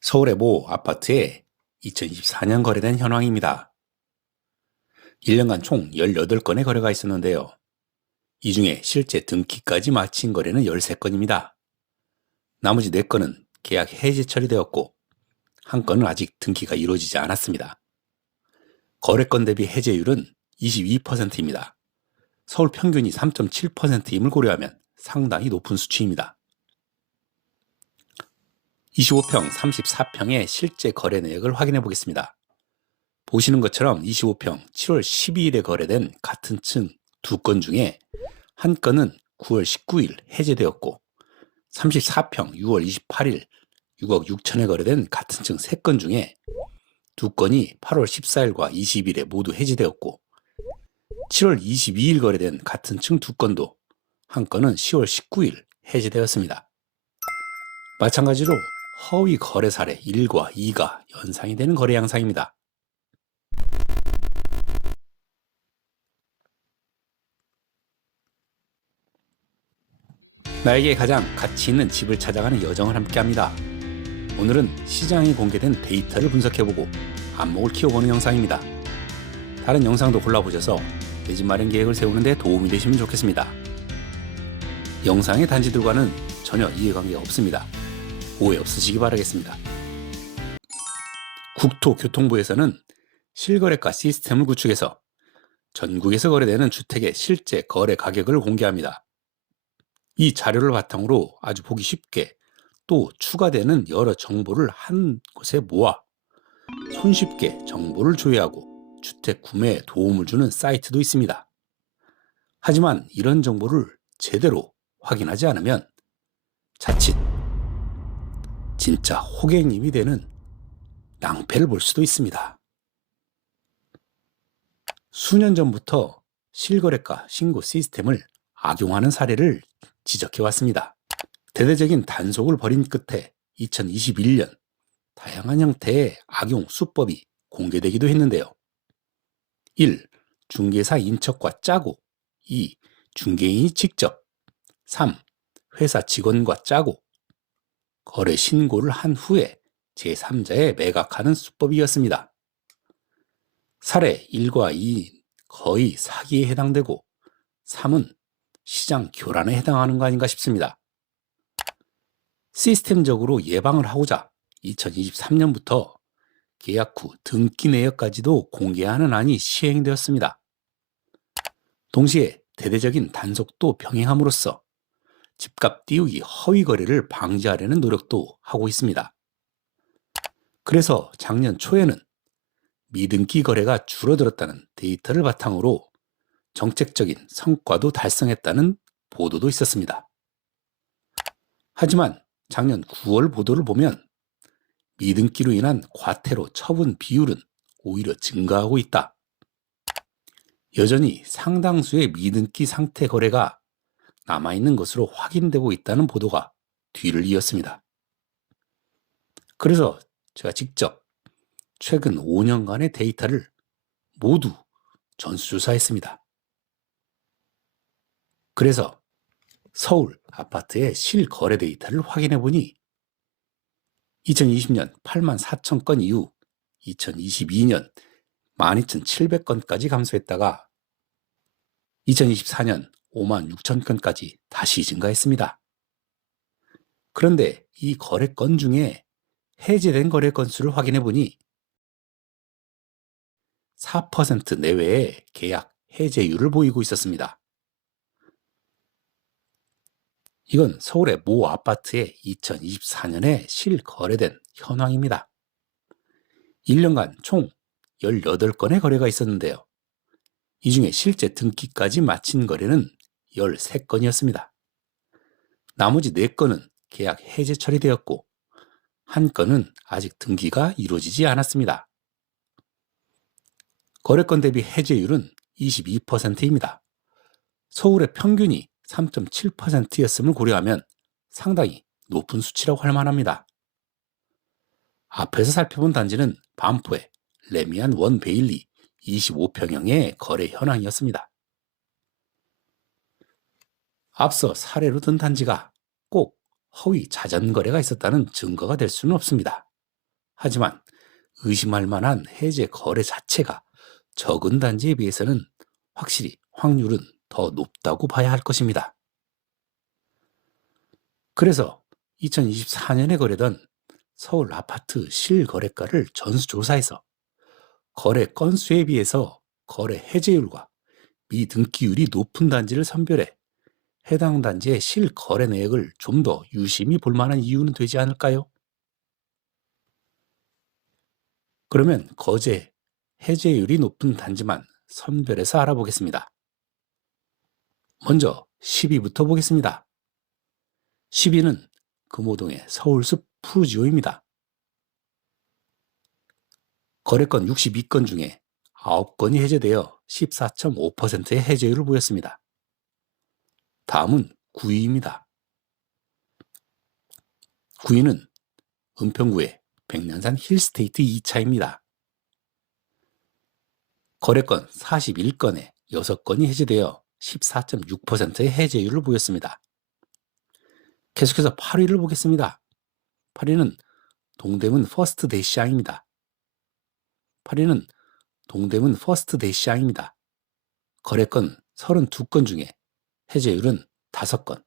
서울의 모 아파트에 2024년 거래된 현황입니다. 1년간 총 18건의 거래가 있었는데요. 이 중에 실제 등기까지 마친 거래는 13건입니다. 나머지 4건은 계약 해지 처리되었고, 한 건은 아직 등기가 이루어지지 않았습니다. 거래건 대비 해제율은 22%입니다. 서울 평균이 3.7%임을 고려하면 상당히 높은 수치입니다. 25평, 34평의 실제 거래 내역을 확인해 보겠습니다. 보시는 것처럼 25평 7월 12일에 거래된 같은 층 2건 중에 한 건은 9월 19일 해제되었고, 34평 6월 28일 6억 6천에 거래된 같은 층 3건 중에 2건이 8월 14일과 20일에 모두 해지되었고, 7월 22일 거래된 같은 층 2건도 한 건은 10월 19일 해제되었습니다. 마찬가지로 허위 거래 사례 1과 2가 연상이 되는 거래 양상입니다. 나에게 가장 가치 있는 집을 찾아가는 여정을 함께합니다. 오늘은 시장에 공개된 데이터를 분석해보고 안목을 키워보는 영상입니다. 다른 영상도 골라보셔서 내 집 마련 계획을 세우는 데 도움이 되시면 좋겠습니다. 영상의 단지들과는 전혀 이해관계가 없습니다. 오해 없으시기 바라겠습니다. 국토교통부에서는 실거래가 시스템을 구축해서 전국에서 거래되는 주택의 실제 거래 가격을 공개합니다. 이 자료를 바탕으로 아주 보기 쉽게 또 추가되는 여러 정보를 한 곳에 모아 손쉽게 정보를 조회하고 주택 구매에 도움을 주는 사이트도 있습니다. 하지만 이런 정보를 제대로 확인하지 않으면 자칫 진짜 호객님이 되는 낭패를 볼 수도 있습니다. 수년 전부터 실거래가 신고 시스템을 악용하는 사례를 지적해 왔습니다. 대대적인 단속을 벌인 끝에 2021년 다양한 형태의 악용 수법이 공개되기도 했는데요. 1. 중개사 인척과 짜고. 2. 중개인이 직접. 3. 회사 직원과 짜고 거래 신고를 한 후에 제3자에 매각하는 수법이었습니다. 사례 1과 2는 거의 사기에 해당되고 3은 시장 교란에 해당하는 거 아닌가 싶습니다. 시스템적으로 예방을 하고자 2023년부터 계약 후 등기 내역까지도 공개하는 안이 시행되었습니다. 동시에 대대적인 단속도 병행함으로써 집값 띄우기 허위 거래를 방지하려는 노력도 하고 있습니다. 그래서 작년 초에는 미등기 거래가 줄어들었다는 데이터를 바탕으로 정책적인 성과도 달성했다는 보도도 있었습니다. 하지만 작년 9월 보도를 보면 미등기로 인한 과태료 처분 비율은 오히려 증가하고 있다. 여전히 상당수의 미등기 상태 거래가 남아있는 것으로 확인되고 있다는 보도가 뒤를 이었습니다. 그래서 제가 직접 최근 5년간의 데이터를 모두 전수조사했습니다. 그래서 서울 아파트의 실거래 데이터를 확인해 보니 2020년 8만 4천 건 이후 2022년 12,700건까지 감소했다가 2024년 5만 6천 건까지 다시 증가했습니다. 그런데 이 거래건 중에 해제된 거래 건수를 확인해 보니 4% 내외의 계약 해제율을 보이고 있었습니다. 이건 서울의 모 아파트의 2024년에 실거래된 현황입니다. 1년간 총 18건의 거래가 있었는데요. 이 중에 실제 등기까지 마친 거래는 13건이었습니다. 나머지 4건은 계약 해제 처리되었고, 한 건은 아직 등기가 이루어지지 않았습니다. 거래건 대비 해제율은 22%입니다. 서울의 평균이 3.7%였음을 고려하면 상당히 높은 수치라고 할 만합니다. 앞에서 살펴본 단지는 반포의 레미안 원 베일리 25평형의 거래 현황이었습니다. 앞서 사례로 든 단지가 꼭 허위 자전 거래가 있었다는 증거가 될 수는 없습니다. 하지만 의심할 만한 해제 거래 자체가 적은 단지에 비해서는 확실히 확률은 더 높다고 봐야 할 것입니다. 그래서 2024년에 거래된 서울 아파트 실거래가를 전수조사해서 거래 건수에 비해서 거래 해제율과 미등기율이 높은 단지를 선별해 해당 단지의 실거래 내역을 좀 더 유심히 볼 만한 이유는 되지 않을까요? 그러면 거제 해제율이 높은 단지만 선별해서 알아보겠습니다. 먼저 10위부터 보겠습니다. 10위는 금호동의 서울숲 푸르지오입니다. 거래건 62건 중에 9건이 해제되어 14.5%의 해제율을 보였습니다. 다음은 9위입니다. 9위는 은평구의 백년산 힐스테이트 2차입니다. 거래건 41건에 6건이 해제되어 14.6%의 해제율을 보였습니다. 계속해서 8위를 보겠습니다. 8위는 동대문 퍼스트 대시장입니다. 8위는 동대문 퍼스트 대시장입니다. 거래건 32건 중에 해제율은 5건,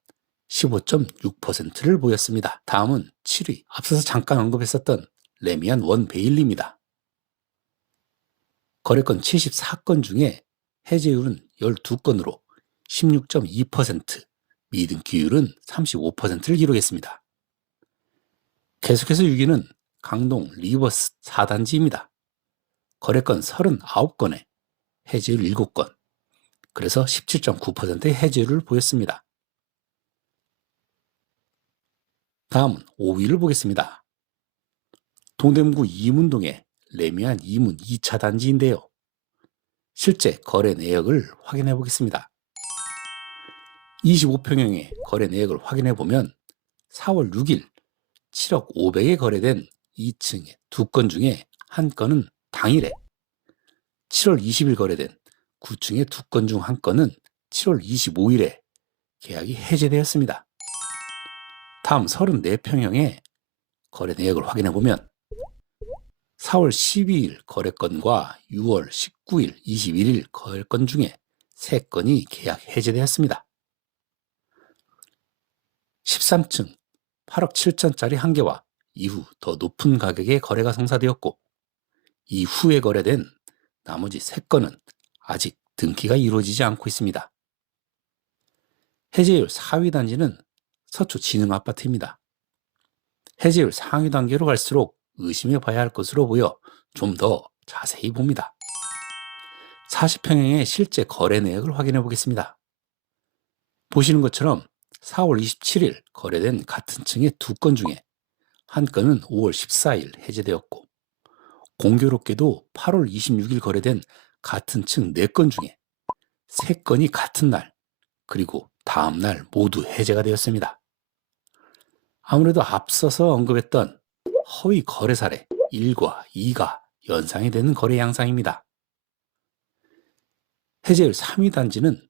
15.6%를 보였습니다. 다음은 7위, 앞서서 잠깐 언급했었던 레미안 원베일리입니다. 거래건 74건 중에 해제율은 12건으로 16.2%, 미등기율은 35%를 기록했습니다. 계속해서 6위는 강동 리버스 4단지입니다. 거래건 39건에 해제율 7건, 그래서 17.9%의 해제율을 보였습니다. 다음은 5위를 보겠습니다. 동대문구 이문동의 레미안 이문 2차 단지인데요. 실제 거래 내역을 확인해 보겠습니다. 25평형의 거래 내역을 확인해 보면 4월 6일 7억 500에 거래된 2층의 2건 중에 한 건은 당일에, 7월 20일 거래된 9층의 2건 중 한 건은 7월 25일에 계약이 해제되었습니다. 다음 34평형의 거래 내역을 확인해 보면 4월 12일 거래건과 6월 19일, 21일 거래건 중에 3건이 계약 해제되었습니다. 13층 8억 7천짜리 한 개와 이후 더 높은 가격의 거래가 성사되었고, 이후에 거래된 나머지 3건은 아직 등기가 이루어지지 않고 있습니다. 해제율 4위 단지는 서초 진흥아파트입니다. 해제율 상위 단계로 갈수록 의심해 봐야 할 것으로 보여 좀 더 자세히 봅니다. 40평형의 실제 거래 내역을 확인해 보겠습니다. 보시는 것처럼 4월 27일 거래된 같은 층의 2건 중에 한 건은 5월 14일 해제되었고, 공교롭게도 8월 26일 거래된 같은 층 4건 중에 3건이 같은 날, 그리고 다음 날 모두 해제가 되었습니다. 아무래도 앞서서 언급했던 허위 거래 사례 1과 2가 연상이 되는 거래 양상입니다. 해제율 3위 단지는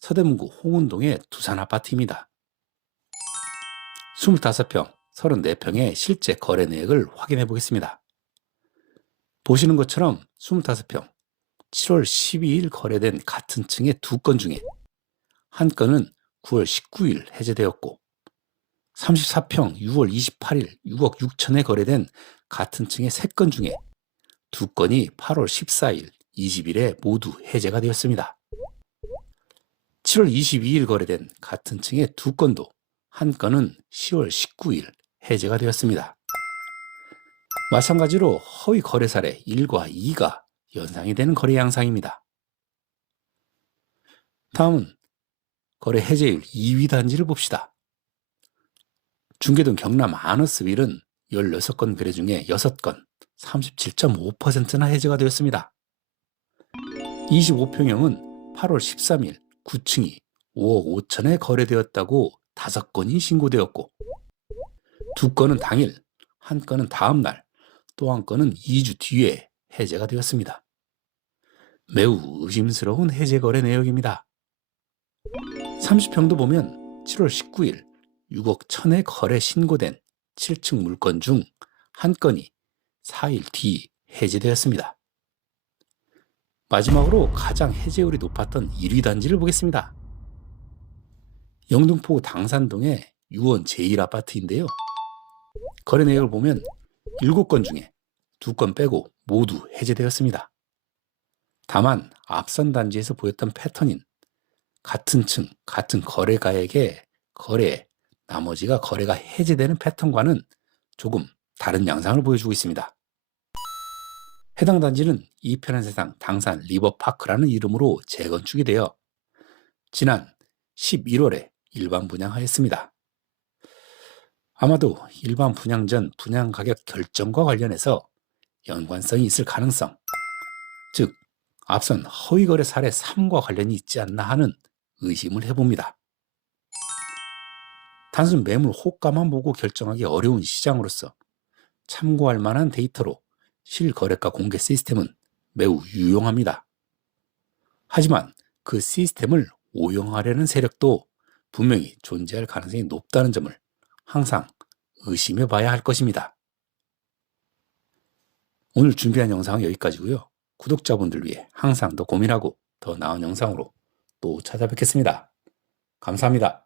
서대문구 홍은동의 두산아파트입니다. 25평, 34평의 실제 거래 내역을 확인해 보겠습니다. 보시는 것처럼 25평, 7월 12일 거래된 같은 층의 2건 중에 한 건은 9월 19일 해제되었고, 34평 6월 28일 6억 6천에 거래된 같은 층의 3건 중에 2건이 8월 14일, 20일에 모두 해제가 되었습니다. 7월 22일 거래된 같은 층의 2건도 한 건은 10월 19일 해제가 되었습니다. 마찬가지로 허위 거래 사례 1과 2가 연상이 되는 거래 양상입니다. 다음은 거래 해제율 2위 단지를 봅시다. 중계동 경남 아너스빌은 16건 거래 중에 6건, 37.5%나 해제가 되었습니다. 25평형은 8월 13일 9층이 5억 5천에 거래되었다고 5건이 신고되었고, 2건은 당일, 한 건은 다음 날, 또 한 건은 2주 뒤에 해제가 되었습니다. 매우 의심스러운 해제 거래 내역입니다. 30평도 보면 7월 19일 6억 1천에 거래 신고된 7층 물건 중 한 건이 4일 뒤 해제되었습니다. 마지막으로 가장 해제율이 높았던 1위 단지를 보겠습니다. 영등포 당산동의 유원 제1아파트인데요. 거래 내역을 보면 7건 중에 2건 빼고 모두 해제되었습니다. 다만 앞선 단지에서 보였던 패턴인 같은 층, 같은 거래가액의 거래, 나머지가 거래가 해제되는 패턴과는 조금 다른 양상을 보여주고 있습니다. 해당 단지는 이편한 세상 당산 리버파크라는 이름으로 재건축이 되어 지난 11월에 일반 분양하였습니다. 아마도 일반 분양 전 분양 가격 결정과 관련해서 연관성이 있을 가능성, 즉 앞선 허위거래 사례 3과 관련이 있지 않나 하는 의심을 해봅니다. 단순 매물 호가만 보고 결정하기 어려운 시장으로서 참고할 만한 데이터로 실거래가 공개 시스템은 매우 유용합니다. 하지만 그 시스템을 오용하려는 세력도 분명히 존재할 가능성이 높다는 점을 항상 의심해 봐야 할 것입니다. 오늘 준비한 영상은 여기까지고요. 구독자분들 위해 항상 더 고민하고 더 나은 영상으로 또 찾아뵙겠습니다. 감사합니다.